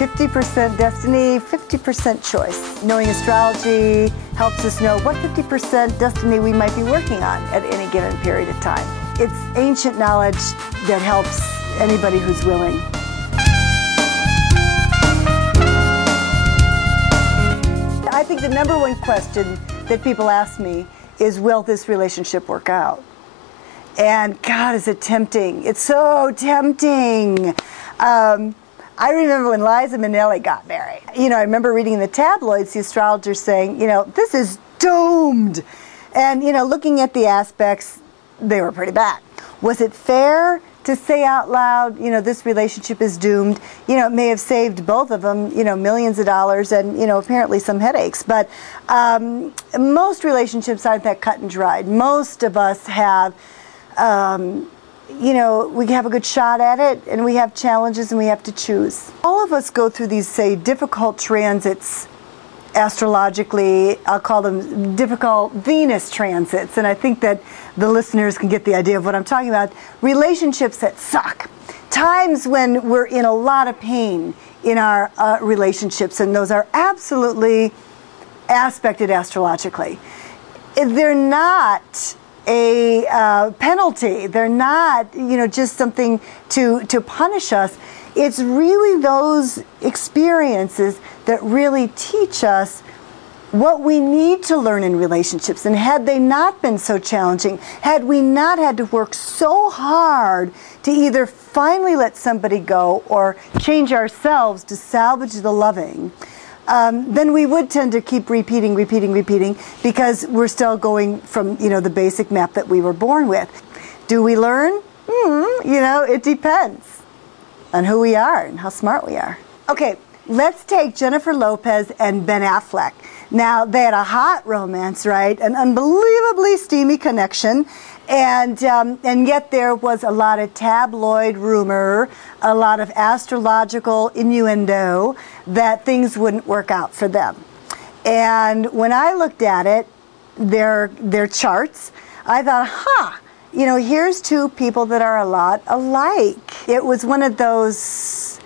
50% destiny, 50% choice. Knowing astrology helps us know what 50% destiny we might be working on at any given period of time. It's ancient knowledge that helps anybody who's willing. I think the number one question that people ask me is, will this relationship work out? And God, is it tempting. It's so tempting. I remember when Liza Minnelli got married. I remember reading in the tabloids, the astrologers saying, this is doomed. And, looking at the aspects, they were pretty bad. Was it fair to say out loud, this relationship is doomed? It may have saved both of them, millions of dollars and, apparently some headaches. But most relationships aren't that cut and dried. Most of us have, we have a good shot at it, and we have challenges, and we have to choose. All of us go through these, say, difficult transits astrologically. I'll call them difficult Venus transits, and I think that the listeners can get the idea of what I'm talking about. Relationships that suck. Times when we're in a lot of pain in our relationships, and those are absolutely aspected astrologically. They're not a penalty. They're not, just something to punish us. It's really those experiences that really teach us what we need to learn in relationships. And had they not been so challenging, had we not had to work so hard to either finally let somebody go or change ourselves to salvage the loving, then we would tend to keep repeating, because we're still going from, the basic map that we were born with. Do we learn? It depends on who we are and how smart we are. Okay, let's take Jennifer Lopez and Ben Affleck. Now, they had a hot romance, right? An unbelievably steamy connection. And yet there was a lot of tabloid rumor, a lot of astrological innuendo that things wouldn't work out for them. And when I looked at it, their charts, I thought, here's two people that are a lot alike. It was one of those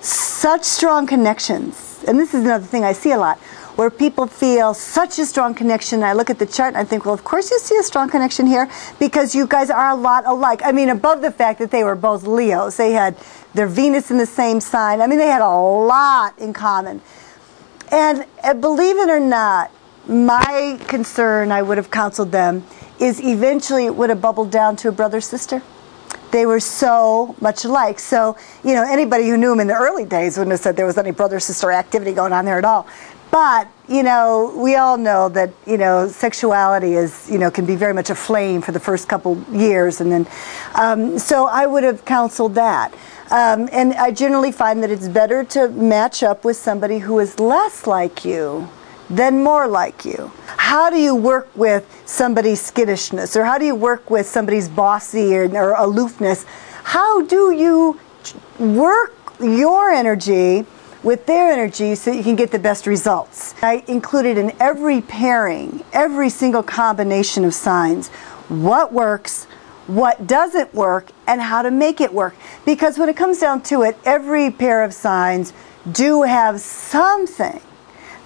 such strong connections. And this is another thing I see a lot, where people feel such a strong connection. I look at the chart and I think, well, of course you see a strong connection here, because you guys are a lot alike. I mean, above the fact that they were both Leos, they had their Venus in the same sign. I mean, they had a lot in common. And believe it or not, my concern, I would have counseled them, is eventually it would have bubbled down to a brother-sister. They were so much alike. So, anybody who knew them in the early days wouldn't have said there was any brother-sister activity going on there at all. But, we all know that, sexuality is, can be very much a flame for the first couple years. And then, so I would have counseled that. And I generally find that it's better to match up with somebody who is less like you than more like you. How do you work with somebody's skittishness? Or how do you work with somebody's bossy or aloofness? How do you work your energy with their energy so you can get the best results? I included in every pairing, every single combination of signs, what works, what doesn't work, and how to make it work. Because when it comes down to it, every pair of signs do have something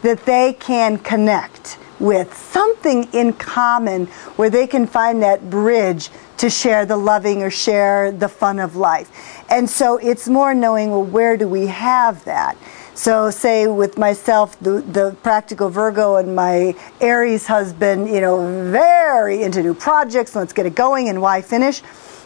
that they can connect with, something in common where they can find that bridge to share the loving or share the fun of life. And so it's more knowing, well, where do we have that? So say with myself, the practical Virgo, and my Aries husband, very into new projects, let's get it going, and why finish?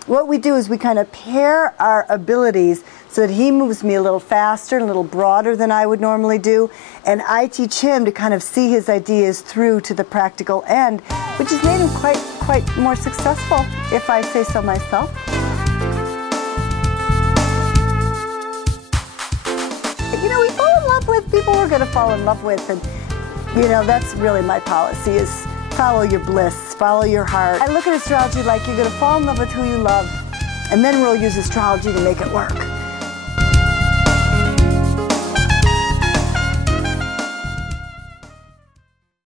What we do is we kind of pair our abilities so that he moves me a little faster, a little broader than I would normally do, and I teach him to kind of see his ideas through to the practical end, which has made him quite more successful, if I say so myself. We fall in love with people we're going to fall in love with, and that's really my policy, is follow your bliss, follow your heart. I look at astrology like you're going to fall in love with who you love, and then we'll use astrology to make it work.